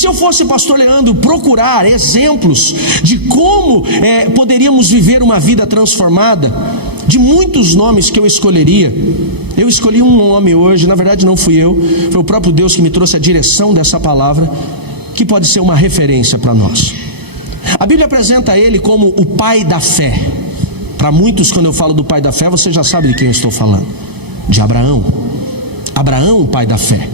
se eu fosse, pastor Leandro, procurar exemplos de como poderíamos viver uma vida transformada, de muitos nomes que eu escolheria, eu escolhi um nome hoje. Na verdade não fui eu, foi o próprio Deus que me trouxe a direção dessa palavra, que pode ser uma referência para nós. A Bíblia apresenta ele como o pai da fé. Para muitos, quando eu falo do pai da fé, você já sabe de quem eu estou falando: de Abraão. Abraão, o pai da fé.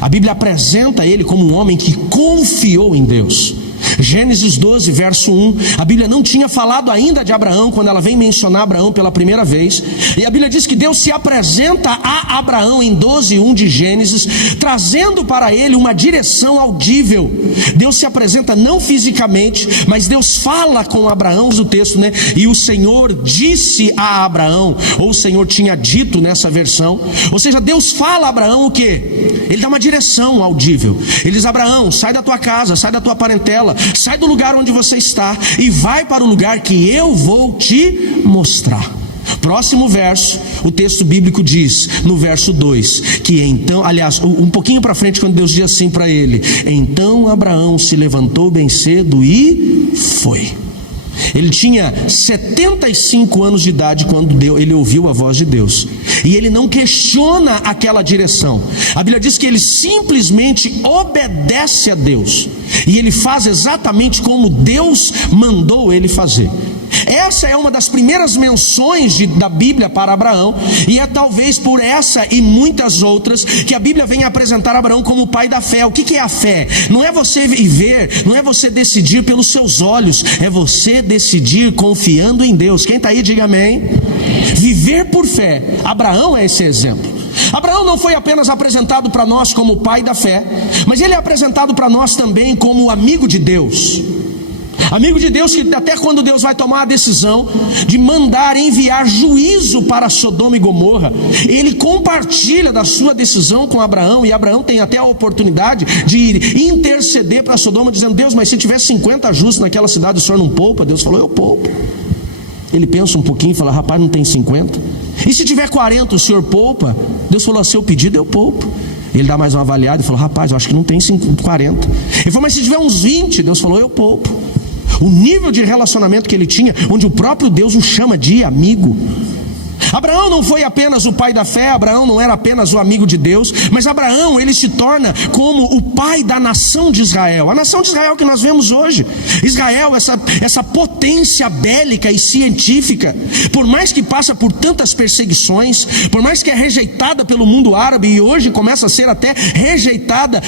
A Bíblia apresenta ele como um homem que confiou em Deus. Gênesis 12, verso 1, a Bíblia não tinha falado ainda de Abraão quando ela vem mencionar Abraão pela primeira vez, e a Bíblia diz que Deus se apresenta a Abraão em 12:1 de Gênesis, trazendo para ele uma direção audível. Deus se apresenta não fisicamente, mas Deus fala com Abraão, diz o texto, né? E o Senhor disse a Abraão, ou o Senhor tinha dito nessa versão, ou seja, Deus fala a Abraão o quê? Ele dá uma direção audível. Ele diz: Abraão, sai da tua casa, sai da tua parentela, sai do lugar onde você está e vai para o lugar que eu vou te mostrar. Próximo verso, o texto bíblico diz, no verso 2, que então, aliás, um pouquinho para frente, quando Deus diz assim para ele: então Abraão se levantou bem cedo e foi. Ele tinha 75 anos de idade quando ele ouviu a voz de Deus, e ele não questiona aquela direção. A Bíblia diz que ele simplesmente obedece a Deus, e ele faz exatamente como Deus mandou ele fazer. Essa é uma das primeiras menções da Bíblia para Abraão, e é talvez por essa e muitas outras que a Bíblia vem apresentar Abraão como o pai da fé. O que é a fé? Não é você viver, não é você decidir pelos seus olhos, é você decidir confiando em Deus. Quem está aí, diga amém. Viver por fé. Abraão é esse exemplo. Abraão não foi apenas apresentado para nós como o pai da fé, mas ele é apresentado para nós também como o amigo de Deus. Amigo de Deus, que até quando Deus vai tomar a decisão de mandar enviar juízo para Sodoma e Gomorra, ele compartilha da sua decisão com Abraão, e Abraão tem até a oportunidade de interceder para Sodoma, dizendo: Deus, mas se tiver 50 justos naquela cidade, o senhor não poupa? Deus falou: eu poupo. Ele pensa um pouquinho e fala: rapaz, não tem 50? E se tiver 40, o senhor poupa? Deus falou: a seu pedido eu poupo. Ele dá mais uma avaliada e falou: rapaz, eu acho que não tem 40. Ele falou: mas se tiver uns 20, Deus falou: eu poupo. O nível de relacionamento que ele tinha, onde o próprio Deus o chama de amigo. Abraão não foi apenas o pai da fé, Abraão não era apenas o amigo de Deus, mas Abraão, ele se torna como o pai da nação de Israel. A nação de Israel que nós vemos hoje. Israel, essa potência bélica e científica, por mais que passa por tantas perseguições, por mais que é rejeitada pelo mundo árabe, e hoje começa a ser até rejeitada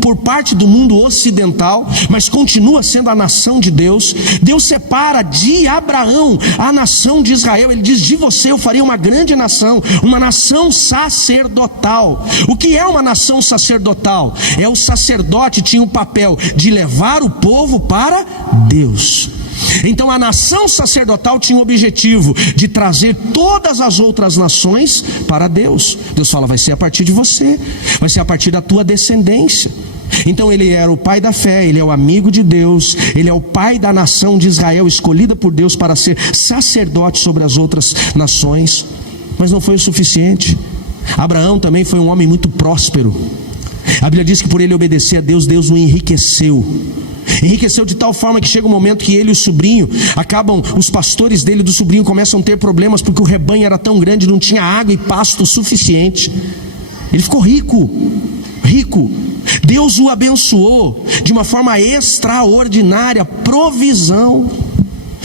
por parte do mundo ocidental, mas continua sendo a nação de Deus. Deus separa de Abraão a nação de Israel. Ele diz: de você eu faria uma grande nação, uma nação sacerdotal. O que é uma nação sacerdotal? O sacerdote tinha o papel de levar o povo para Deus. Então a nação sacerdotal tinha o objetivo de trazer todas as outras nações para Deus. Deus fala: vai ser a partir de você, vai ser a partir da tua descendência. Então ele era o pai da fé, ele é o amigo de Deus, ele é o pai da nação de Israel, escolhida por Deus para ser sacerdote sobre as outras nações. Mas não foi o suficiente. Abraão também foi um homem muito próspero. A Bíblia diz que por ele obedecer a Deus, Deus o enriqueceu. Enriqueceu de tal forma que chega um momento que ele e o sobrinho os pastores dele e do sobrinho começam a ter problemas, porque o rebanho era tão grande, não tinha água e pasto suficiente. Ele ficou rico. Deus o abençoou de uma forma extraordinária, provisão.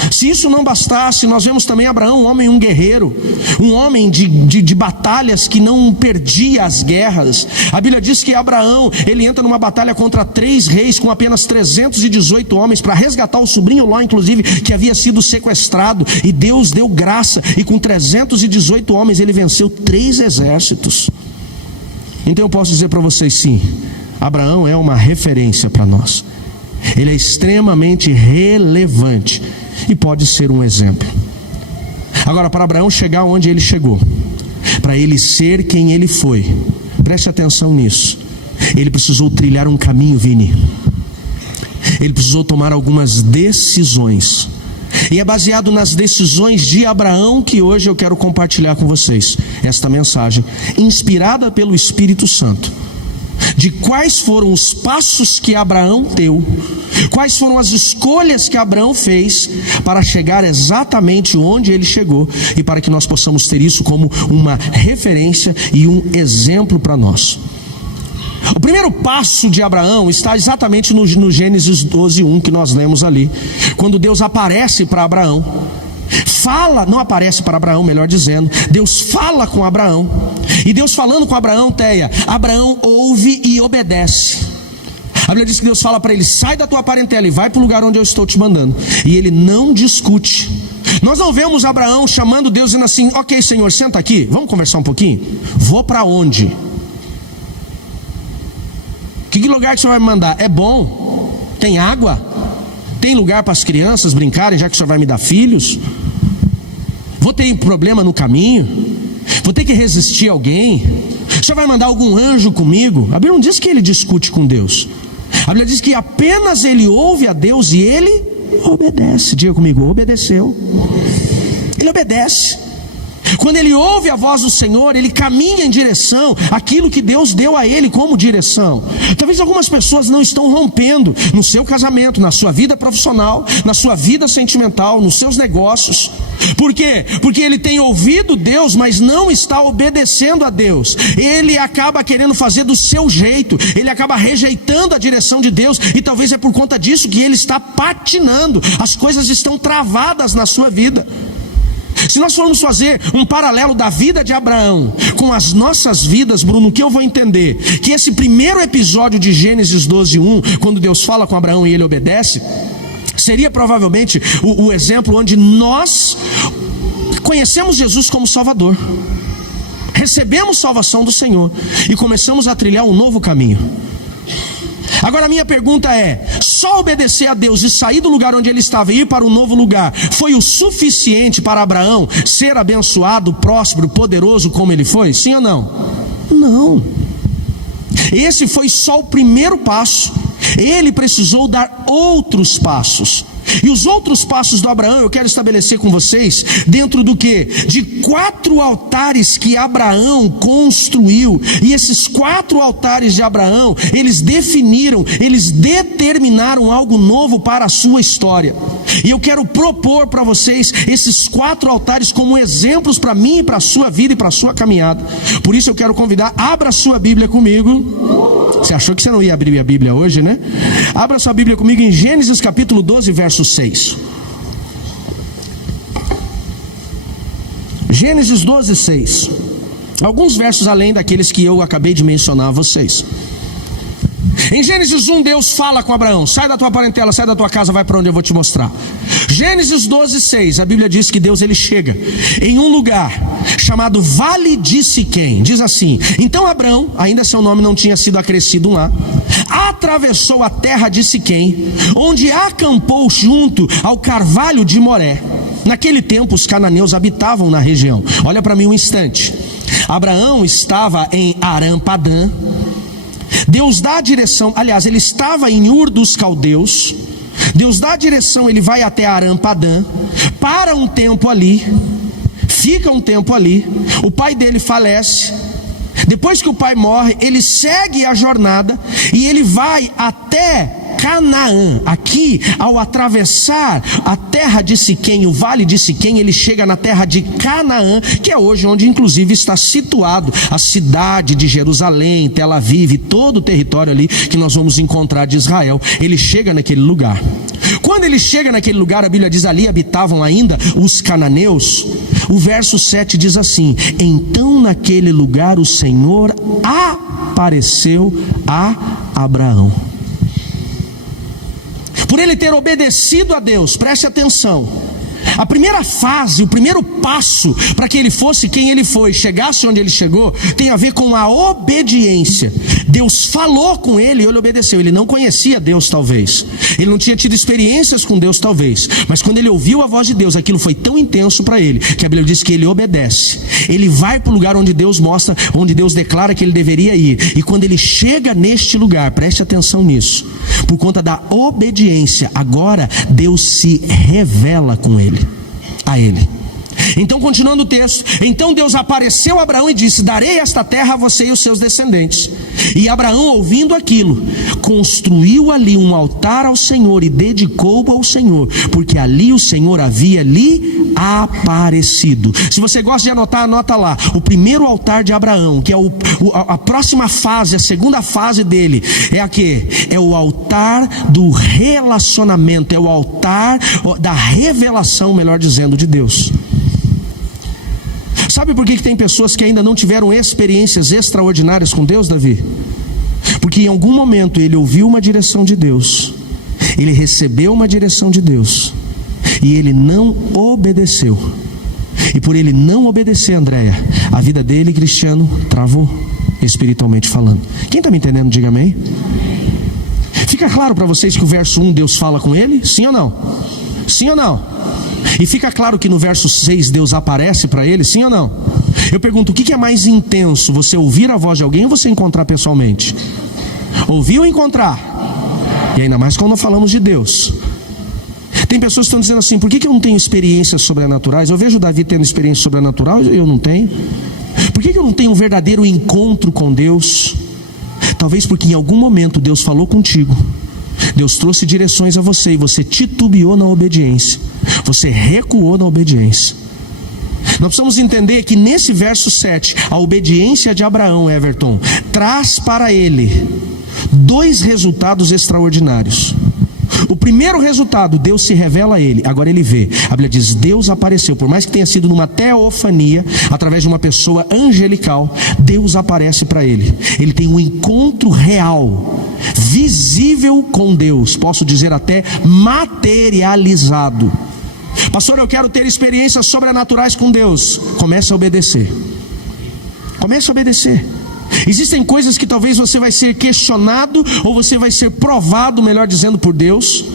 Se isso não bastasse, nós vemos também Abraão, um guerreiro, um homem de batalhas que não perdia as guerras. A Bíblia diz que Abraão, ele entra numa batalha contra 3 reis com apenas 318 homens para resgatar o sobrinho Ló, inclusive, que havia sido sequestrado, e Deus deu graça, e com 318 homens ele venceu 3 exércitos. Então eu posso dizer para vocês, sim, Abraão é uma referência para nós. Ele é extremamente relevante e pode ser um exemplo. Agora, para Abraão chegar onde ele chegou, para ele ser quem ele foi, preste atenção nisso, ele precisou trilhar um caminho, Vini. Ele precisou tomar algumas decisões, e é baseado nas decisões de Abraão que hoje eu quero compartilhar com vocês esta mensagem, inspirada pelo Espírito Santo. de quais foram os passos que Abraão deu, quais foram as escolhas que Abraão fez para chegar exatamente onde ele chegou, e para que nós possamos ter isso como uma referência e um exemplo para nós. O primeiro passo de Abraão está exatamente no Gênesis 12:1 que nós lemos ali, quando Deus aparece para Abraão. Não aparece para Abraão, melhor dizendo, Deus fala com Abraão, e Deus falando com Abraão, Teia, Abraão ouve e obedece. A Bíblia diz que Deus fala para ele: sai da tua parentela e vai para o lugar onde eu estou te mandando, e ele não discute. Nós não vemos Abraão chamando Deus dizendo assim: ok, Senhor, senta aqui, vamos conversar um pouquinho. Vou para onde? Que lugar que você vai me mandar? É bom? Tem água? Tem lugar para as crianças brincarem, já que o Senhor vai me dar filhos? Vou ter problema no caminho? Vou ter que resistir a alguém? O Senhor vai mandar algum anjo comigo? A Bíblia não diz que ele discute com Deus. A Bíblia diz que apenas ele ouve a Deus e ele obedece. Diga comigo: obedeceu. Ele obedece. Quando ele ouve a voz do Senhor, ele caminha em direção àquilo que Deus deu a ele como direção. Talvez algumas pessoas não estão rompendo no seu casamento, na sua vida profissional, na sua vida sentimental, nos seus negócios. Por quê? Porque ele tem ouvido Deus, mas não está obedecendo a Deus. Ele acaba querendo fazer do seu jeito, ele acaba rejeitando a direção de Deus, e talvez é por conta disso que ele está patinando. As coisas estão travadas na sua vida. Se nós formos fazer um paralelo da vida de Abraão com as nossas vidas, Bruno, o que eu vou entender? Que esse primeiro episódio de Gênesis 12:1, quando Deus fala com Abraão e ele obedece, seria provavelmente o exemplo onde nós conhecemos Jesus como Salvador, recebemos salvação do Senhor e começamos a trilhar um novo caminho. Agora a minha pergunta é: só obedecer a Deus e sair do lugar onde ele estava e ir para um novo lugar foi o suficiente para Abraão ser abençoado, próspero, poderoso como ele foi? Sim ou não? Não. Esse foi só o primeiro passo. Ele precisou dar outros passos. E os outros passos do Abraão eu quero estabelecer com vocês dentro do quê? De 4 altares que Abraão construiu. E esses 4 altares de Abraão, eles definiram, eles determinaram algo novo para a sua história. E eu quero propor para vocês esses 4 altares como exemplos para mim e para a sua vida e para a sua caminhada. Por isso eu quero convidar, abra sua Bíblia comigo. Você achou que você não ia abrir a Bíblia hoje, né? Abra sua Bíblia comigo em Gênesis capítulo 12, verso 6. Gênesis 12, 6. Alguns versos além daqueles que eu acabei de mencionar a vocês. Em Gênesis 1, Deus fala com Abraão: sai da tua parentela, sai da tua casa, vai para onde eu vou te mostrar. Gênesis 12, 6, a Bíblia diz que Deus ele chega em um lugar chamado Vale de Siquém. Diz assim: então Abraão, ainda seu nome não tinha sido acrescido lá, atravessou a terra de Siquém, onde acampou junto ao carvalho de Moré. Naquele tempo os cananeus habitavam na região. Olha para mim um instante. Abraão estava em Aram-Padã. Deus dá a direção, aliás, ele estava em Ur dos Caldeus. Deus dá a direção, ele vai até Aram-Padã, para um tempo ali, fica um tempo ali. O pai dele falece. Depois que o pai morre, ele segue a jornada e ele vai até Canaã. Aqui, ao atravessar a terra de Siquém, o vale de Siquém, ele chega na terra de Canaã, que é hoje onde inclusive está situado a cidade de Jerusalém, Tel Aviv, todo o território ali que nós vamos encontrar de Israel. Ele chega naquele lugar. Quando ele chega naquele lugar, a Bíblia diz: ali habitavam ainda os cananeus. O verso 7 diz assim: então naquele lugar o Senhor apareceu a Abraão. Por ele ter obedecido a Deus, preste atenção, a primeira fase, o primeiro passo para que ele fosse quem ele foi, chegasse onde ele chegou, tem a ver com a obediência. Deus falou com ele e ele obedeceu. Ele não conhecia Deus talvez, ele não tinha tido experiências com Deus talvez, mas quando ele ouviu a voz de Deus, aquilo foi tão intenso para ele, que a Bíblia diz que ele obedece. Ele vai para o lugar onde Deus mostra, onde Deus declara que ele deveria ir. E quando ele chega neste lugar, preste atenção nisso, por conta da obediência, agora Deus se revela com ele, a ele. Então, continuando o texto, então Deus apareceu a Abraão e disse: darei esta terra a você e os seus descendentes. E Abraão, ouvindo aquilo, construiu ali um altar ao Senhor e dedicou-o ao Senhor, porque ali o Senhor havia lhe aparecido. Se você gosta de anotar, anota lá. O primeiro altar de Abraão, que é a próxima fase, a segunda fase dele, é a quê? É o altar do relacionamento, é o altar da revelação, melhor dizendo, de Deus. Sabe por que tem pessoas que ainda não tiveram experiências extraordinárias com Deus, Davi? Porque em algum momento ele ouviu uma direção de Deus, ele recebeu uma direção de Deus, e ele não obedeceu. E por ele não obedecer, Andréia, a vida dele, Cristiano, travou, espiritualmente falando. Quem está me entendendo, diga amém. Fica claro para vocês que o verso 1 Deus fala com ele? Sim ou não? Sim ou não? E fica claro que no verso 6 Deus aparece para ele? Sim ou não? Eu pergunto, o que é mais intenso? Você ouvir a voz de alguém ou você encontrar pessoalmente? Ouvir ou encontrar? E ainda mais quando falamos de Deus. Tem pessoas que estão dizendo assim: por que eu não tenho experiências sobrenaturais? Eu vejo Davi tendo experiência sobrenatural e eu não tenho. Por que eu não tenho um verdadeiro encontro com Deus? Talvez porque em algum momento Deus falou contigo, Deus trouxe direções a você e você titubeou na obediência, você recuou na obediência. Nós precisamos entender que nesse verso 7, a obediência de Abraão, Everton, traz para ele dois resultados extraordinários. O primeiro resultado, Deus se revela a ele, agora ele vê. A Bíblia diz: Deus apareceu, por mais que tenha sido numa teofania, através de uma pessoa angelical, Deus aparece para ele. Ele tem um encontro real, visível com Deus, posso dizer até materializado. Pastor, eu quero ter experiências sobrenaturais com Deus. Comece a obedecer. Comece a obedecer. Existem coisas que talvez você vai ser questionado, ou você vai ser provado, melhor dizendo, por Deus,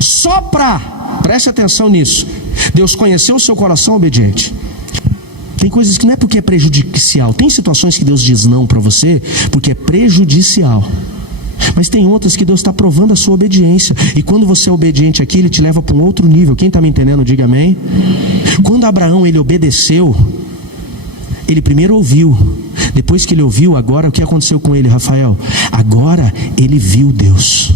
só para, preste atenção nisso, Deus conheceu o seu coração obediente. Tem coisas que não é porque é prejudicial. Tem situações que Deus diz não para você porque é prejudicial, mas tem outras que Deus está provando a sua obediência. E quando você é obediente aqui, Ele te leva para um outro nível. Quem está me entendendo, diga amém. Quando Abraão, ele obedeceu, ele primeiro ouviu. Depois que ele ouviu, agora o que aconteceu com ele, Rafael? Agora ele viu Deus.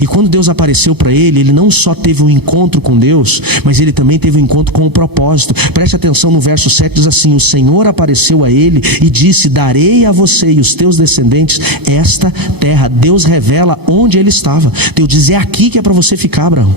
E quando Deus apareceu para ele, ele não só teve um encontro com Deus, mas ele também teve um encontro com o propósito. Preste atenção no verso 7, diz assim: o Senhor apareceu a ele e disse: darei a você e os teus descendentes esta terra. Deus revela onde ele estava. Deus diz: é aqui que é para você ficar, Abraão.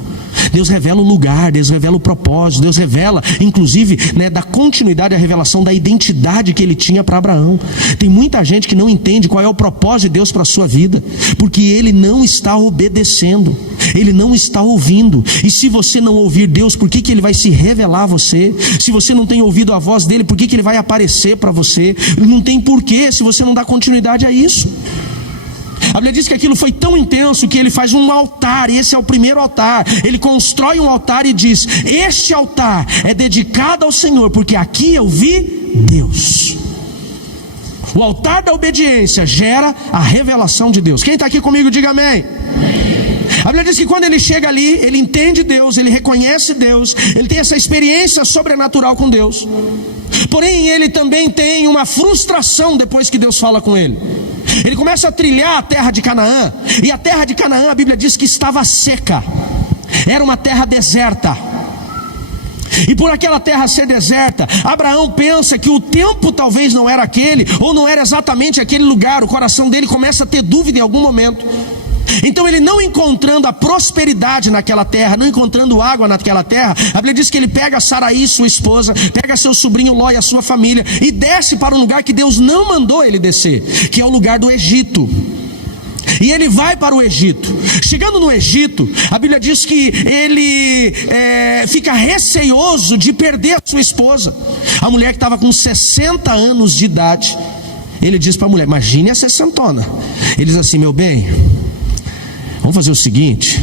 Deus revela o lugar, Deus revela o propósito, Deus revela, inclusive, da continuidade, a revelação da identidade que ele tinha para Abraão. Tem muita gente que não entende qual é o propósito de Deus para a sua vida, porque ele não está obedecendo, ele não está ouvindo. E se você não ouvir Deus, por que ele vai se revelar a você? Se você não tem ouvido a voz dele, por que ele vai aparecer para você? Não tem porquê, se você não dá continuidade a isso. A Bíblia diz que aquilo foi tão intenso que ele faz um altar, e esse é o primeiro altar. Ele constrói um altar e diz: este altar é dedicado ao Senhor, porque aqui eu vi Deus. O altar da obediência gera a revelação de Deus. Quem está aqui comigo, diga amém. A Bíblia diz que quando ele chega ali, ele entende Deus, ele reconhece Deus, ele tem essa experiência sobrenatural com Deus. Porém, ele também tem uma frustração depois que Deus fala com ele. Ele começa a trilhar a terra de Canaã, e a terra de Canaã, a Bíblia diz que estava seca, era uma terra deserta. E por aquela terra ser deserta, Abraão pensa que o tempo talvez não era aquele, ou não era exatamente aquele lugar. O coração dele começa a ter dúvida em algum momento. Então ele, não encontrando a prosperidade naquela terra, não encontrando água naquela terra, a Bíblia diz que ele pega Saraí, sua esposa, pega seu sobrinho Ló e a sua família, e desce para um lugar que Deus não mandou ele descer, que é o lugar do Egito. E ele vai para o Egito. Chegando no Egito, a Bíblia diz que ele fica receioso de perder a sua esposa, a mulher que estava com 60 anos de idade. Ele diz para a mulher: imagine a 60ona. Ele diz assim: meu bem, vamos fazer o seguinte,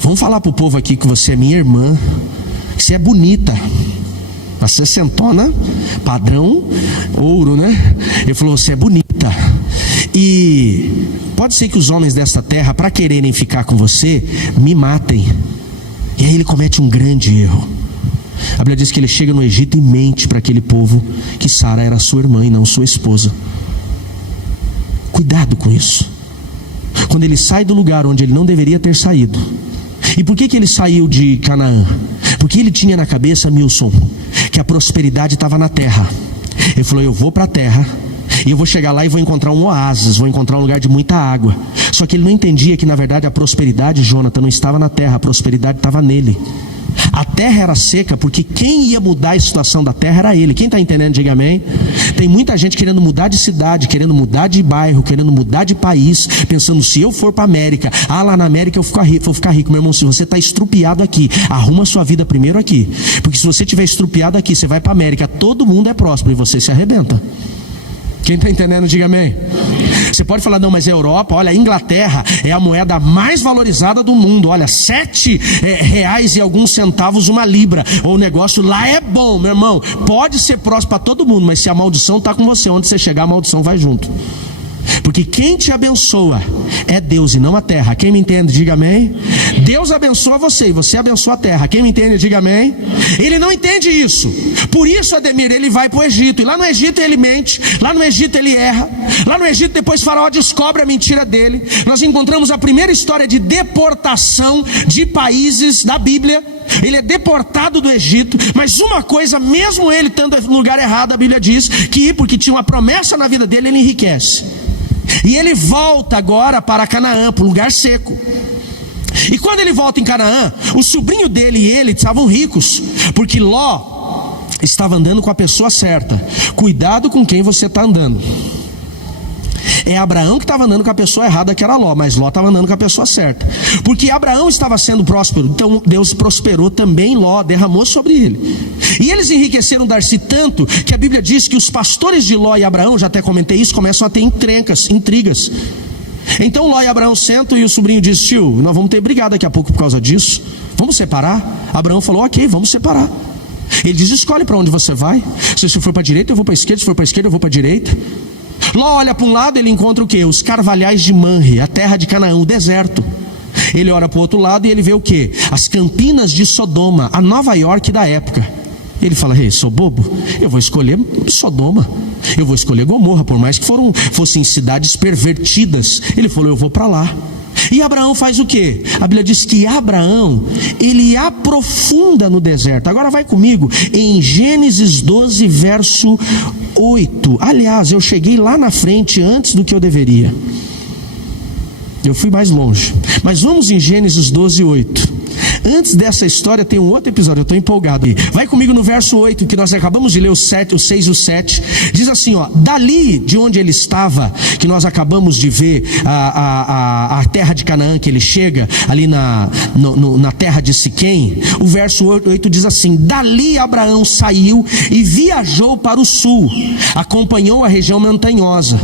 vamos falar para o povo aqui que você é minha irmã, que você é bonita. A 60ona, padrão ouro, né? Ele falou: você é bonita, e pode ser que os homens desta terra, para quererem ficar com você, me matem. E aí ele comete um grande erro. A Bíblia diz que ele chega no Egito e mente para aquele povo que Sara era sua irmã e não sua esposa. Cuidado com isso. Quando ele sai do lugar onde ele não deveria ter saído. E por que ele saiu de Canaã? Porque ele tinha na cabeça, Milson, que a prosperidade estava na terra. Ele falou: eu vou para a terra e eu vou chegar lá e vou encontrar um oásis, vou encontrar um lugar de muita água. Só que ele não entendia que na verdade a prosperidade, Jonathan, não estava na terra, a prosperidade estava nele. A terra era seca porque quem ia mudar a situação da terra era ele. Quem está entendendo, diga amém. Tem muita gente querendo mudar de cidade, querendo mudar de bairro, querendo mudar de país, pensando: se eu for para a América, lá na América eu vou ficar rico. Meu irmão, se você está estrupiado aqui, arruma a sua vida primeiro aqui. Porque se você estiver estrupiado aqui, você vai para a América, todo mundo é próspero e você se arrebenta. Quem está entendendo, diga amém. Você pode falar: não, mas a Europa, olha, a Inglaterra é a moeda mais valorizada do mundo. Olha, 7 reais e alguns centavos uma libra. O negócio lá é bom, meu irmão. Pode ser próximo para todo mundo, mas se a maldição está com você, onde você chegar a maldição vai junto. Porque quem te abençoa é Deus e não a terra. Quem me entende, diga amém. Deus abençoa você e você abençoa a terra. Quem me entende, diga amém. Ele não entende isso. Por isso, Ademir, ele vai para o Egito. E lá no Egito ele mente. Lá no Egito ele erra. Lá no Egito depois Faraó descobre a mentira dele. Nós encontramos a primeira história de deportação de países da Bíblia. Ele é deportado do Egito. Mas uma coisa, mesmo ele estando no lugar errado, a Bíblia diz que, porque tinha uma promessa na vida dele, ele enriquece. E ele volta agora para Canaã, para o lugar seco. E quando ele volta em Canaã, o sobrinho dele e ele estavam ricos, porque Ló estava andando com a pessoa certa. Cuidado com quem você está andando. É Abraão que estava andando com a pessoa errada, que era Ló, mas Ló estava andando com a pessoa certa. Porque Abraão estava sendo próspero, então Deus prosperou também Ló, derramou sobre ele. E eles enriqueceram Darcy tanto, que a Bíblia diz que os pastores de Ló e Abraão, já até comentei isso, começam a ter intrigas. Então Ló e Abraão sentam e o sobrinho diz: tio, nós vamos ter brigado daqui a pouco por causa disso. Vamos separar? Abraão falou: ok, vamos separar. Ele diz: escolhe para onde você vai. Se você for para a direita, eu vou para a esquerda. Se for para a esquerda, eu vou para a direita. Ló olha para um lado, ele encontra o quê? Os carvalhais de Manre, a terra de Canaã, o deserto. Ele olha para o outro lado e ele vê o quê? As campinas de Sodoma, a Nova York da época. Ele fala: ei, sou bobo? Eu vou escolher Sodoma. Eu vou escolher Gomorra, por mais que fossem cidades pervertidas. Ele falou: eu vou para lá. E Abraão faz o quê? A Bíblia diz que Abraão, ele aprofunda no deserto. Agora vai comigo em Gênesis 12, verso 8. Aliás, eu cheguei lá na frente antes do que eu deveria. Eu fui mais longe. Mas vamos em Gênesis 12, 8. Antes dessa história tem um outro episódio, eu estou empolgado. Vai comigo no verso 8, que nós acabamos de ler, o 6 e o 7. Diz assim, ó: dali de onde ele estava, que nós acabamos de ver a terra de Canaã, que ele chega, ali na terra de Siquém. O verso 8 diz assim: dali Abraão saiu e viajou para o sul, acompanhou a região montanhosa,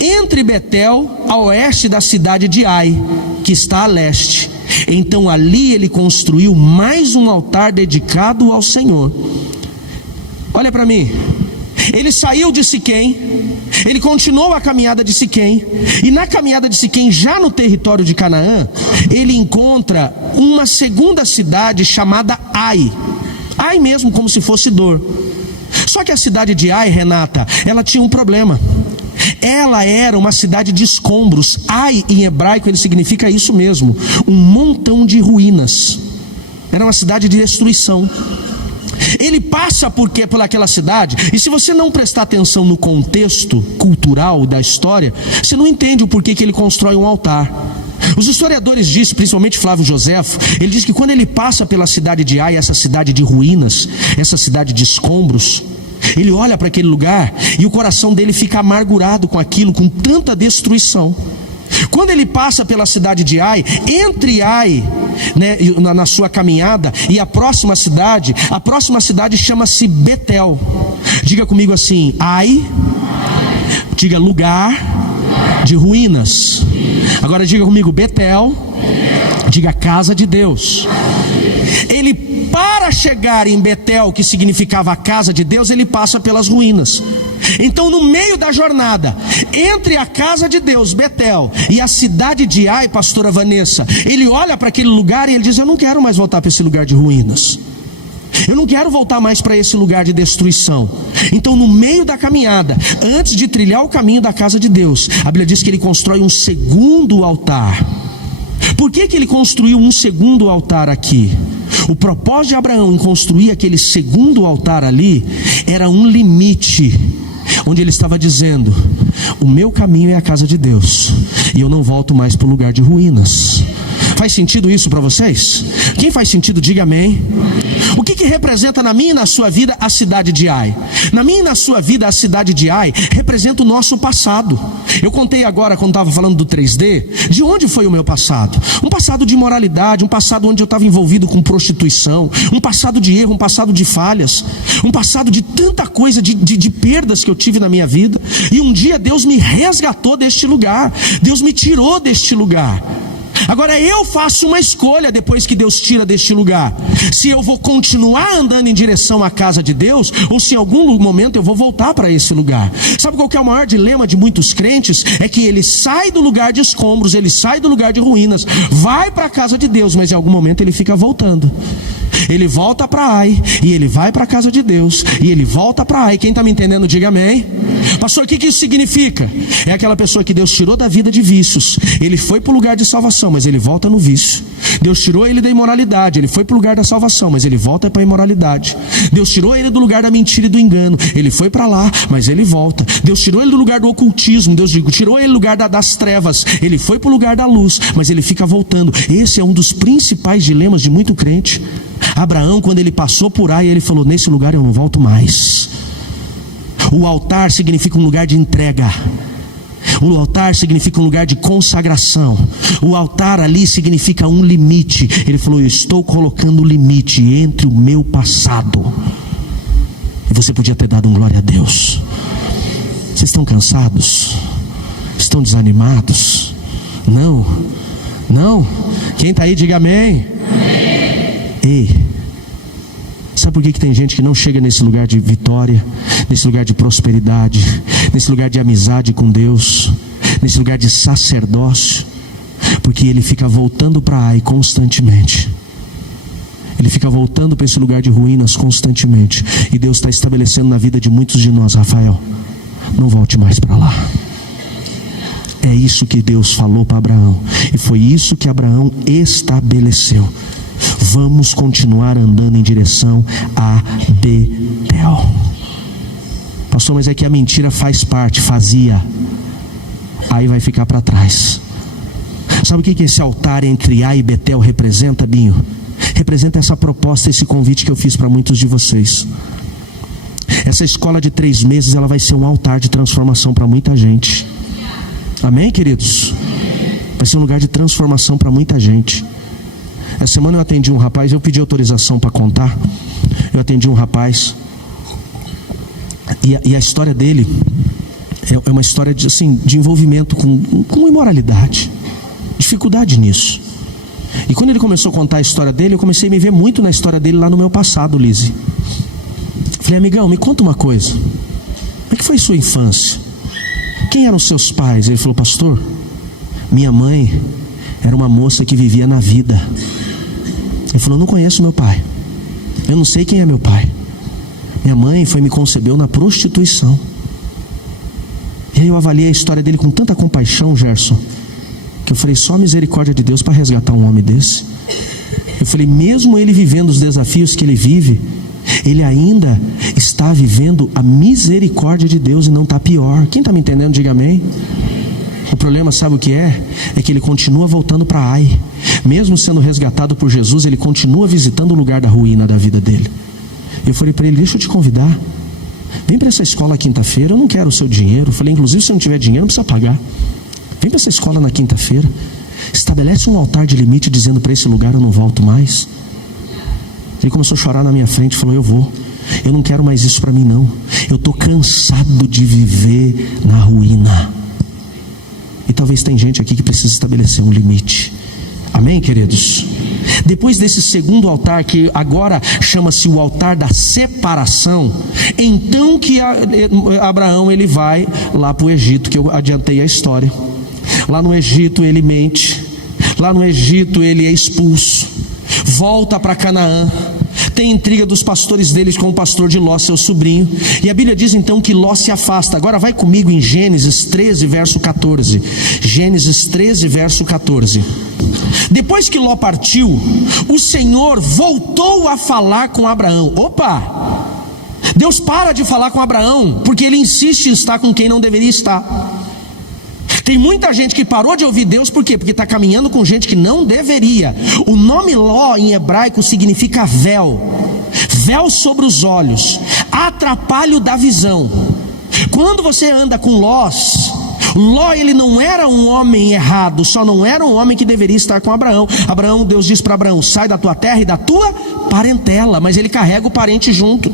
entre Betel, a oeste da cidade de Ai, que está a leste. Então ali ele construiu mais um altar dedicado ao Senhor. Olha para mim. Ele saiu de Siquém, ele continuou a caminhada de Siquém, e na caminhada de Siquém, já no território de Canaã, ele encontra uma segunda cidade chamada Ai. Ai mesmo, como se fosse Dor. Só que a cidade de Ai, Renata, ela tinha um problema. Ela era uma cidade de escombros. Ai, em hebraico, ele significa isso mesmo: um montão de ruínas. Era uma cidade de destruição. Ele passa por aquela cidade, e se você não prestar atenção no contexto cultural da história, você não entende o porquê que ele constrói um altar. Os historiadores dizem, principalmente Flávio Joséfo, ele diz que quando ele passa pela cidade de Ai, essa cidade de ruínas, essa cidade de escombros, ele olha para aquele lugar e o coração dele fica amargurado com aquilo, com tanta destruição. Quando ele passa pela cidade de Ai, entre Ai, né, na sua caminhada, e a próxima cidade chama-se Betel. Diga comigo assim: Ai, diga lugar de ruínas. Agora diga comigo: Betel, diga casa de Deus. Ele, para chegar em Betel, que significava a casa de Deus, ele passa pelas ruínas. Então, no meio da jornada, entre a casa de Deus, Betel, e a cidade de Ai, pastora Vanessa, ele olha para aquele lugar e ele diz: eu não quero mais voltar para esse lugar de ruínas. Eu não quero voltar mais para esse lugar de destruição. Então, no meio da caminhada, antes de trilhar o caminho da casa de Deus, a Bíblia diz que ele constrói um segundo altar. Por que ele construiu um segundo altar aqui? O propósito de Abraão em construir aquele segundo altar ali era um limite, onde ele estava dizendo: o meu caminho é a casa de Deus, e eu não volto mais para o lugar de ruínas. Faz sentido isso para vocês? Quem faz sentido, diga amém. O que representa na minha e na sua vida a cidade de Ai? Na minha e na sua vida a cidade de Ai representa o nosso passado. Eu contei agora, quando estava falando do 3D, de onde foi o meu passado. Um passado de imoralidade, um passado onde eu estava envolvido com prostituição, um passado de erro, um passado de falhas, um passado de tanta coisa, de perdas que eu tive na minha vida. E um dia Deus me resgatou deste lugar, Deus me tirou deste lugar. Agora eu faço uma escolha depois que Deus tira deste lugar: se eu vou continuar andando em direção à casa de Deus, ou se em algum momento eu vou voltar para esse lugar. Sabe qual que é o maior dilema de muitos crentes? É que ele sai do lugar de escombros, ele sai do lugar de ruínas, vai para a casa de Deus, mas em algum momento ele fica voltando. Ele volta para Ai, e ele vai para a casa de Deus, e ele volta para Ai. Quem está me entendendo, diga amém. Pastor, o que isso significa? É aquela pessoa que Deus tirou da vida de vícios, ele foi para o lugar de salvação, mas ele volta no vício. Deus tirou ele da imoralidade, ele foi para o lugar da salvação, mas ele volta para a imoralidade. Deus tirou ele do lugar da mentira e do engano, ele foi para lá, mas ele volta. Deus tirou ele do lugar do ocultismo, Deus tirou ele do lugar das trevas, ele foi para o lugar da luz, mas ele fica voltando. Esse é um dos principais dilemas de muito crente. Abraão, quando ele passou por Ai, ele falou: nesse lugar eu não volto mais. O altar significa um lugar de entrega. O altar significa um lugar de consagração. O altar ali significa um limite. Ele falou: eu estou colocando o limite entre o meu passado. E você podia ter dado um glória a Deus. Vocês estão cansados? Estão desanimados? Não? Quem está aí, diga amém. Ei, sabe por que tem gente que não chega nesse lugar de vitória, nesse lugar de prosperidade, nesse lugar de amizade com Deus, nesse lugar de sacerdócio? Porque ele fica voltando para Ai constantemente. Ele fica voltando para esse lugar de ruínas constantemente. E Deus está estabelecendo na vida de muitos de nós: Rafael, não volte mais para lá. É isso que Deus falou para Abraão, e foi isso que Abraão estabeleceu. Vamos continuar andando em direção a Betel. Pastor, mas é que a mentira fazia. Aí vai ficar para trás. Sabe o que esse altar entre Ai e Betel representa, Binho? Representa essa proposta, esse convite que eu fiz para muitos de vocês. Essa escola de 3 meses, ela vai ser um altar de transformação para muita gente. Amém, queridos? Vai ser um lugar de transformação para muita gente. Essa semana eu atendi um rapaz, eu pedi autorização para contar. Eu atendi um rapaz, e a história dele é uma história de envolvimento com imoralidade, dificuldade nisso. E quando ele começou a contar a história dele, eu comecei a me ver muito na história dele lá no meu passado, Lise. Falei: amigão, me conta uma coisa. Como é que foi sua infância? Quem eram seus pais? Ele falou: pastor, minha mãe era uma moça que vivia na vida. Ele falou: eu não conheço meu pai, eu não sei quem é meu pai. Minha mãe me concebeu na prostituição. E aí eu avaliei a história dele com tanta compaixão, Gerson, que eu falei: só a misericórdia de Deus para resgatar um homem desse. Eu falei: mesmo ele vivendo os desafios que ele vive, ele ainda está vivendo a misericórdia de Deus e não está pior. Quem está me entendendo, diga amém. O problema, sabe o que é? É que ele continua voltando para Ai. Mesmo sendo resgatado por Jesus, ele continua visitando o lugar da ruína da vida dele. Eu falei para ele: deixa eu te convidar, vem para essa escola quinta-feira. Eu não quero o seu dinheiro. Eu falei: inclusive, se não tiver dinheiro, não precisa pagar. Vem para essa escola na quinta-feira. Estabelece um altar de limite, dizendo: para esse lugar eu não volto mais. Ele começou a chorar na minha frente, falou: eu vou. Eu não quero mais isso para mim, não. Eu estou cansado de viver na ruína. E talvez tem gente aqui que precisa estabelecer um limite. Amém, queridos? Depois desse segundo altar, que agora chama-se o altar da separação, então que Abraão ele vai lá para o Egito, que eu adiantei a história. Lá no Egito ele mente, lá no Egito ele é expulso, volta para Canaã, tem intriga dos pastores deles com o pastor de Ló, seu sobrinho. E a Bíblia diz então que Ló se afasta. Agora vai comigo em Gênesis 13, verso 14. Gênesis 13, verso 14. Depois que Ló partiu, o Senhor voltou a falar com Abraão. Opa! Deus para de falar com Abraão, porque ele insiste em estar com quem não deveria estar. Tem muita gente que parou de ouvir Deus, por quê? Porque está caminhando com gente que não deveria. O nome Ló em hebraico significa véu, véu sobre os olhos, atrapalho da visão. Quando você anda com Ló, ele não era um homem errado, só não era um homem que deveria estar com Abraão. Deus diz para Abraão: sai da tua terra e da tua parentela, mas ele carrega o parente junto.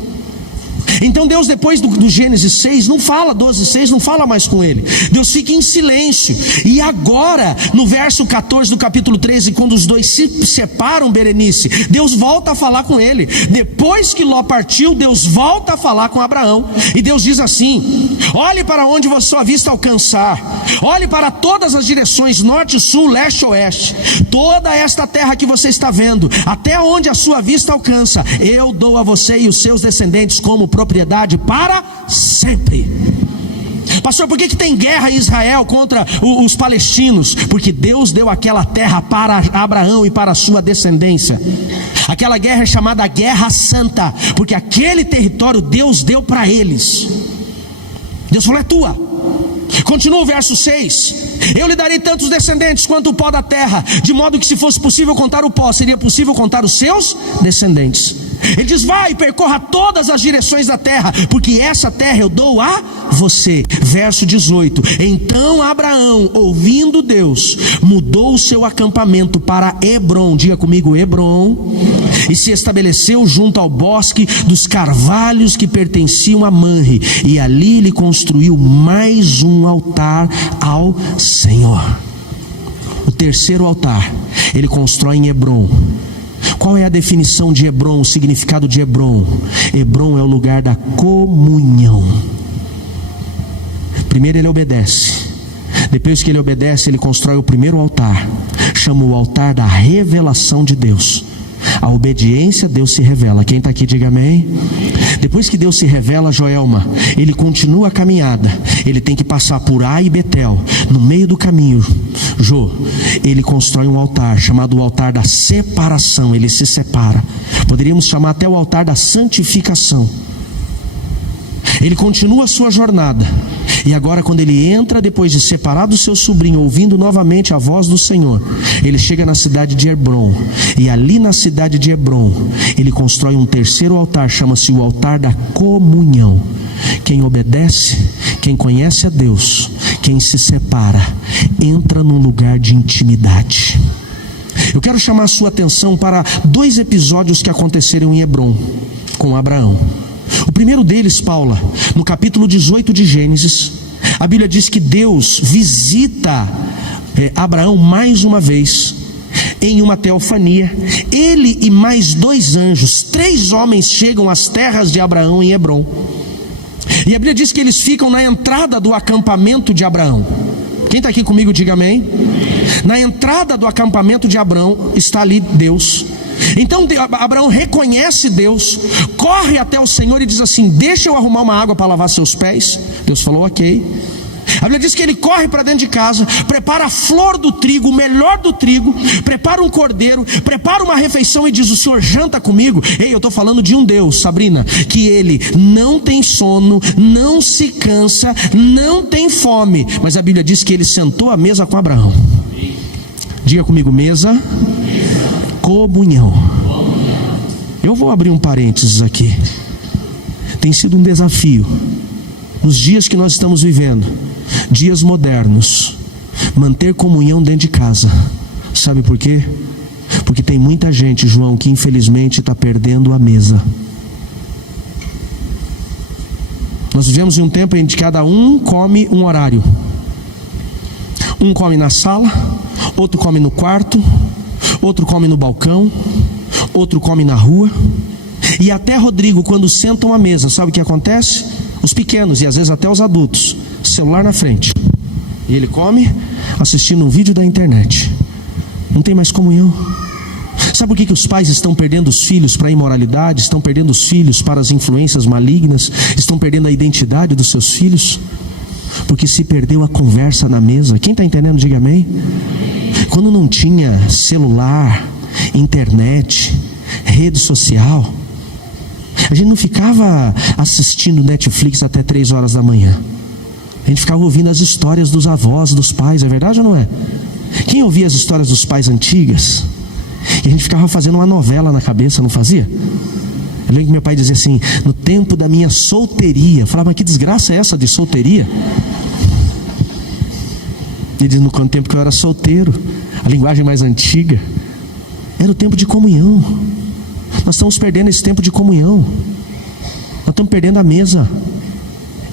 Então Deus, depois do Gênesis 6, não fala, 12:6, não fala mais com ele. Deus fica em silêncio. E agora, no verso 14 do capítulo 13, quando os dois se separam, Berenice, Deus volta a falar com ele. Depois que Ló partiu, Deus volta a falar com Abraão. E Deus diz assim: olhe para onde sua vista alcançar, olhe para todas as direções, norte, sul, leste, oeste. Toda esta terra que você está vendo, até onde a sua vista alcança, eu dou a você e os seus descendentes como propriedade para sempre. Pastor, por que tem guerra em Israel contra os palestinos? Porque Deus deu aquela terra para Abraão e para a sua descendência. Aquela guerra é chamada Guerra Santa, porque aquele território Deus deu para eles. Deus falou: é tua. Continua o verso 6: eu lhe darei tantos descendentes quanto o pó da terra, de modo que, se fosse possível contar o pó, seria possível contar os seus descendentes. Ele diz: vai, percorra todas as direções da terra, porque essa terra eu dou a você. Verso 18: então Abraão, ouvindo Deus, mudou o seu acampamento para Hebrom. Diga comigo, Hebrom. E se estabeleceu junto ao bosque dos carvalhos que pertenciam a Manre. E ali ele construiu mais um altar ao Senhor. O terceiro altar ele constrói em Hebrom. Qual é a definição de Hebrom, o significado de Hebrom? Hebrom é o lugar da comunhão. Primeiro ele obedece. Depois que ele obedece, ele constrói o primeiro altar. Chama o altar da revelação de Deus. A obediência, Deus se revela. Quem está aqui, diga amém. Depois que Deus se revela, Joelma, ele continua a caminhada. Ele tem que passar por Ai e Betel. No meio do caminho, ele constrói um altar, chamado o altar da separação. Ele se separa. Poderíamos chamar até o altar da santificação. Ele continua a sua jornada. E agora, quando ele entra, depois de separar do seu sobrinho, ouvindo novamente a voz do Senhor, ele chega na cidade de Hebrom. E ali na cidade de Hebrom, ele constrói um terceiro altar, chama-se o altar da comunhão. Quem obedece, quem conhece a Deus, quem se separa, entra num lugar de intimidade. Eu quero chamar a sua atenção para 2 episódios que aconteceram em Hebrom com Abraão. O primeiro deles, Paula, no capítulo 18 de Gênesis, a Bíblia diz que Deus visita Abraão mais uma vez em uma teofania. Ele e mais 2 anjos, 3 homens chegam às terras de Abraão em Hebrom. E a Bíblia diz que eles ficam na entrada do acampamento de Abraão. Quem está aqui comigo, diga amém. Na entrada do acampamento de Abraão está ali Deus. Então Abraão reconhece Deus, corre até o Senhor e diz assim: deixa eu arrumar uma água para lavar seus pés. Deus falou: ok. A Bíblia diz que ele corre para dentro de casa, prepara a flor do trigo, o melhor do trigo, prepara um cordeiro, prepara uma refeição e diz: o Senhor janta comigo? Ei, eu estou falando de um Deus, Sabrina, que ele não tem sono, não se cansa, não tem fome. Mas a Bíblia diz que ele sentou à mesa com Abraão. Diga comigo, mesa, comunhão. Eu vou abrir um parênteses aqui. Tem sido um desafio nos dias que nós estamos vivendo, dias modernos, manter comunhão dentro de casa. Sabe por quê? Porque tem muita gente, João, que infelizmente está perdendo a mesa. Nós vivemos em um tempo em que cada um come um horário. Um come na sala, outro come no quarto, outro come no balcão, outro come na rua. E até, Rodrigo, quando sentam à mesa, sabe o que acontece? Os pequenos e às vezes até os adultos, celular na frente, e ele come assistindo um vídeo da internet. Não tem mais comunhão. Sabe por que os pais estão perdendo os filhos para a imoralidade? Estão perdendo os filhos para as influências malignas? Estão perdendo a identidade dos seus filhos? Porque se perdeu a conversa na mesa. Quem está entendendo, diga amém. Quando não tinha celular, internet, rede social, a gente não ficava assistindo Netflix até 3 horas da manhã. A gente ficava ouvindo as histórias dos avós, dos pais, é verdade ou não é? Quem ouvia as histórias dos pais antigas? E a gente ficava fazendo uma novela na cabeça, não fazia? Eu lembro que meu pai dizia assim: no tempo da minha solteria. Eu falava: mas que desgraça é essa de solteria? Ele diz: no tempo que eu era solteiro, a linguagem mais antiga, era o tempo de comunhão. Nós estamos perdendo esse tempo de comunhão. Nós estamos perdendo a mesa.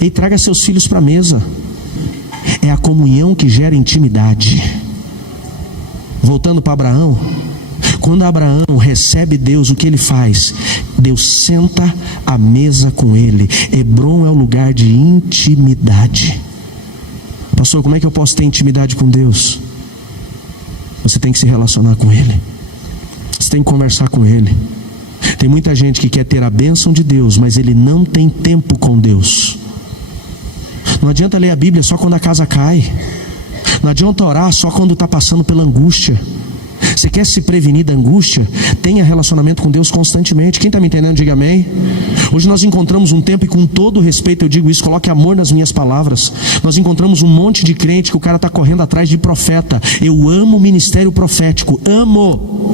E traga seus filhos para a mesa. É a comunhão que gera intimidade. Voltando para Abraão, quando Abraão recebe Deus, o que ele faz? Deus senta à mesa com ele. Hebrom é o lugar de intimidade. Pastor, como é que eu posso ter intimidade com Deus? Você tem que se relacionar com Ele. Você tem que conversar com Ele. Tem muita gente que quer ter a bênção de Deus, mas ele não tem tempo com Deus. Não adianta ler a Bíblia só quando a casa cai. Não adianta orar só quando está passando pela angústia. Você quer se prevenir da angústia? Tenha relacionamento com Deus constantemente. Quem está me entendendo, diga amém. Hoje nós encontramos um tempo, e com todo respeito eu digo isso, coloque amor nas minhas palavras. Nós encontramos um monte de crente que o cara está correndo atrás de profeta. Eu amo o ministério profético, amo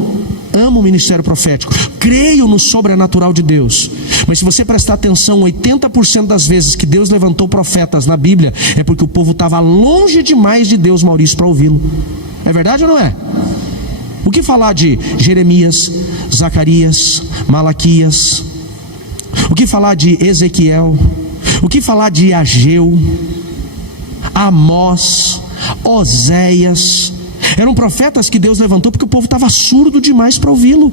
o ministério profético, creio no sobrenatural de Deus. Mas se você prestar atenção, 80% das vezes que Deus levantou profetas na Bíblia é porque o povo estava longe demais de Deus, Maurício, para ouvi-lo. É verdade ou não é? O que falar de Jeremias, Zacarias, Malaquias? O que falar de Ezequiel? O que falar de Ageu, Amós, Oséias? Eram profetas que Deus levantou porque o povo estava surdo demais para ouvi-lo.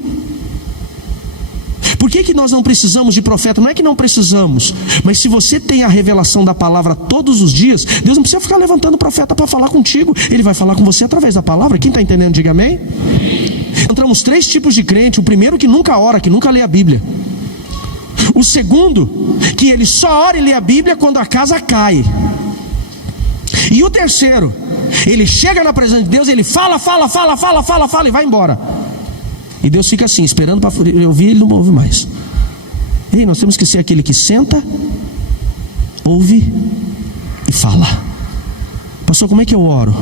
Por que nós não precisamos de profeta? Não é que não precisamos, mas se você tem a revelação da palavra todos os dias, Deus não precisa ficar levantando profeta para falar contigo. Ele vai falar com você através da palavra. Quem está entendendo, diga amém. Encontramos 3 tipos de crente. O primeiro, que nunca ora, que nunca lê a Bíblia. O segundo, que ele só ora e lê a Bíblia quando a casa cai. E o terceiro, ele chega na presença de Deus, ele fala e vai embora. E Deus fica assim, esperando para ouvir, ele não ouve mais. Ei, nós temos que ser aquele que senta, ouve e fala. Pastor, como é que eu oro?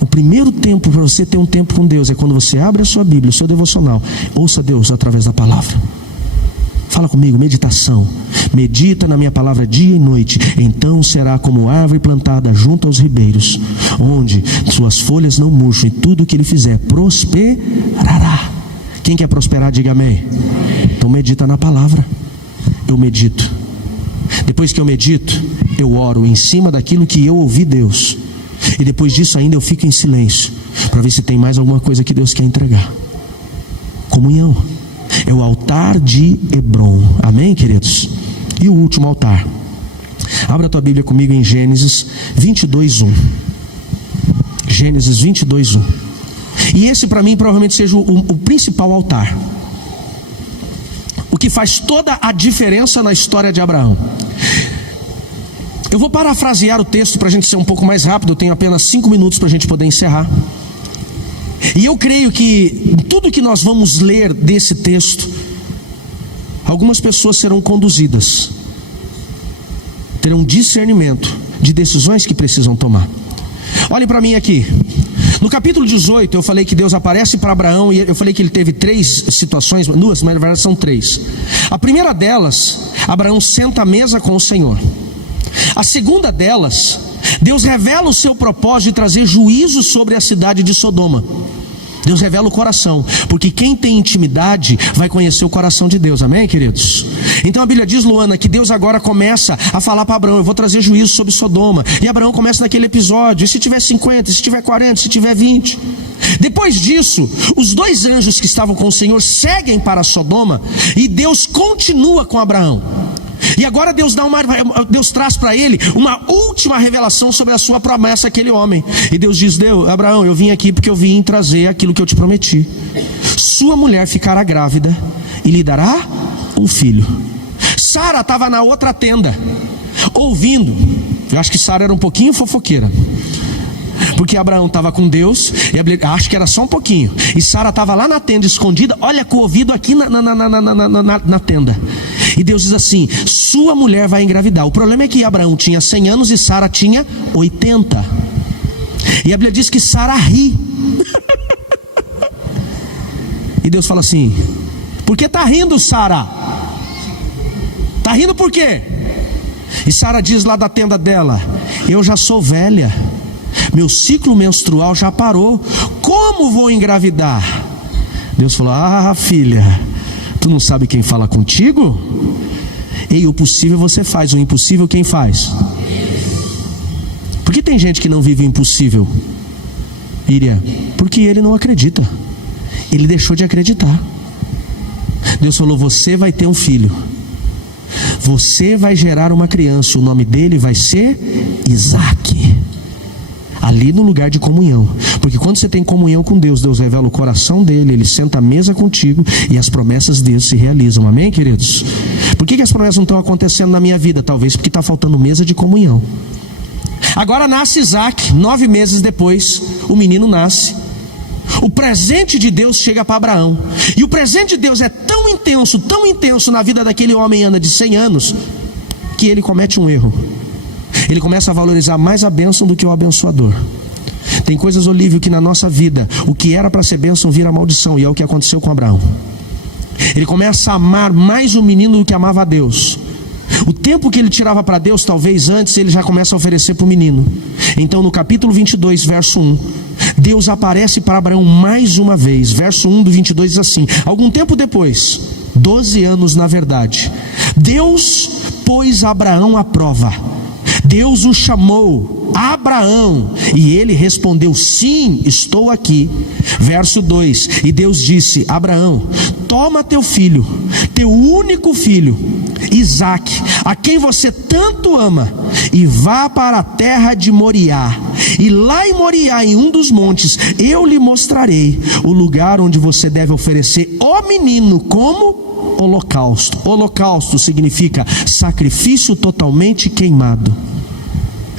O primeiro tempo para você ter um tempo com Deus é quando você abre a sua Bíblia, o seu devocional. Ouça Deus através da palavra. Fala comigo, meditação. Medita na minha palavra dia e noite. Então será como árvore plantada junto aos ribeiros, onde suas folhas não murcham, e tudo que ele fizer prosperará. Quem quer prosperar, diga amém. Então medita na palavra. Eu medito. Depois que eu medito, eu oro em cima daquilo que eu ouvi Deus. E depois disso ainda eu fico em silêncio, para ver se tem mais alguma coisa que Deus quer entregar. Comunhão. É o altar de Hebrom. Amém, queridos? E o último altar. Abra a tua Bíblia comigo em Gênesis 22:1. Gênesis 22:1. E esse para mim provavelmente seja o principal altar. O que faz toda a diferença na história de Abraão. Eu vou parafrasear o texto para a gente ser um pouco mais rápido. Eu tenho apenas 5 minutos para a gente poder encerrar. E eu creio que tudo que nós vamos ler desse texto, algumas pessoas serão conduzidas, terão discernimento de decisões que precisam tomar. Olhe para mim aqui. No capítulo 18 eu falei que Deus aparece para Abraão, e eu falei que ele teve 3 situações, 2, mas na verdade são 3. A primeira delas, Abraão senta à mesa com o Senhor. A segunda delas, Deus revela o seu propósito de trazer juízo sobre a cidade de Sodoma. Deus revela o coração, porque quem tem intimidade vai conhecer o coração de Deus, amém, queridos? Então a Bíblia diz, Luana, que Deus agora começa a falar para Abraão: eu vou trazer juízo sobre Sodoma. E Abraão começa naquele episódio: e se tiver 50, se tiver 40, se tiver 20. Depois disso, os 2 anjos que estavam com o Senhor seguem para Sodoma, e Deus continua com Abraão. E agora Deus traz para ele uma última revelação sobre a sua promessa àquele homem. E Deus diz: Abraão, eu vim aqui porque eu vim trazer aquilo que eu te prometi. sua mulher ficará grávida e lhe dará um filho. Sara estava na outra tenda, ouvindo. Eu acho que Sara era um pouquinho fofoqueira, porque Abraão estava com Deus, e acho que era só um pouquinho, e Sara estava lá na tenda escondida, olha com o ouvido aqui na tenda. E Deus diz assim: sua mulher vai engravidar. O problema é que Abraão tinha 100 anos e Sara tinha 80. E a Bíblia diz que Sara ri. E Deus fala assim: por que está rindo, Sara? Está rindo por quê? E Sara diz lá da tenda dela: eu já sou velha, meu ciclo menstrual já parou, como vou engravidar? Deus falou: ah, filha, tu não sabe quem fala contigo? E o possível você faz, o impossível quem faz? Por que tem gente que não vive o impossível, Miriam? Porque ele não acredita, ele deixou de acreditar. Deus falou: você vai ter um filho, você vai gerar uma criança, o nome dele vai ser Isaque. Ali no lugar de comunhão, porque quando você tem comunhão com Deus, Deus revela o coração dele, ele senta à mesa contigo e as promessas dele se realizam. Amém, queridos? Por que as promessas não estão acontecendo na minha vida? Talvez porque está faltando mesa de comunhão. Agora nasce Isaque, 9 meses depois o menino nasce. O presente de Deus chega para Abraão, e o presente de Deus é tão intenso na vida daquele homem, anda de 100 anos, que ele comete um erro. Ele começa a valorizar mais a bênção do que o abençoador. Tem coisas, Olívio, que na nossa vida, o que era para ser bênção vira maldição, e é o que aconteceu com Abraão. Ele começa a amar mais o menino do que amava a Deus. O tempo que ele tirava para Deus, talvez antes, ele já começa a oferecer para o menino. Então no capítulo 22, verso 1, Deus aparece para Abraão mais uma vez. Verso 1 do 22 diz assim: algum tempo depois, 12 anos na verdade, Deus pôs Abraão à prova. Deus o chamou: Abraão, e ele respondeu: sim, estou aqui. Verso 2: e Deus disse: Abraão, toma teu filho, teu único filho, Isaque, a quem você tanto ama, e vá para a terra de Moriá, e lá em Moriá, em um dos montes, eu lhe mostrarei o lugar onde você deve oferecer o menino como holocausto. Holocausto significa sacrifício totalmente queimado.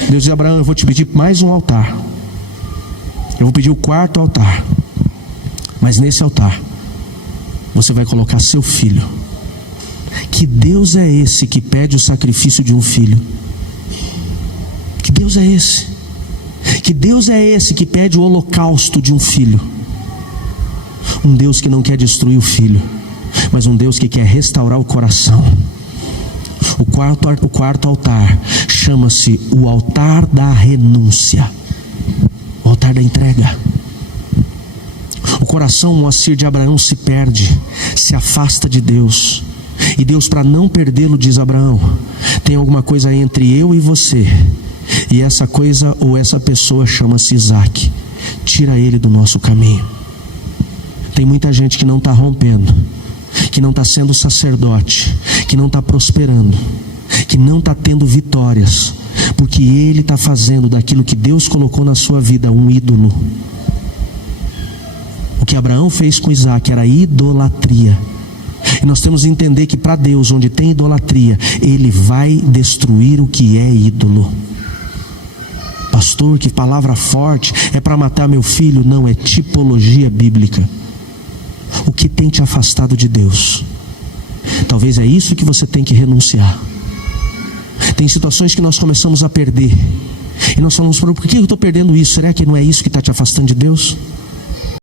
Deus diz a Abraão: eu vou te pedir mais um altar, eu vou pedir o 4º altar, mas nesse altar você vai colocar seu filho. Que Deus é esse que pede o sacrifício de um filho? Que Deus é esse? Que Deus é esse que pede o holocausto de um filho? Um Deus que não quer destruir o filho, mas um Deus que quer restaurar o coração. O quarto altar chama-se o altar da renúncia, o altar da entrega. O coração, Moacir, de Abraão se perde, se afasta de Deus. E Deus, para não perdê-lo, diz a Abraão: tem alguma coisa entre eu e você, e essa coisa ou essa pessoa chama-se Isaque. Tira ele do nosso caminho. Tem muita gente que não está rompendo, que não está sendo sacerdote, que não está prosperando, que não está tendo vitórias, porque ele está fazendo daquilo que Deus colocou na sua vida um ídolo. O que Abraão fez com Isaque era idolatria. E nós temos que entender que para Deus, onde tem idolatria, ele vai destruir o que é ídolo. Pastor, que palavra forte, é para matar meu filho? Não, é tipologia bíblica. O que tem te afastado de Deus? Talvez é isso que você tem que renunciar. Tem situações que nós começamos a perder, e nós falamos: por que eu estou perdendo isso? Será que não é isso que está te afastando de Deus?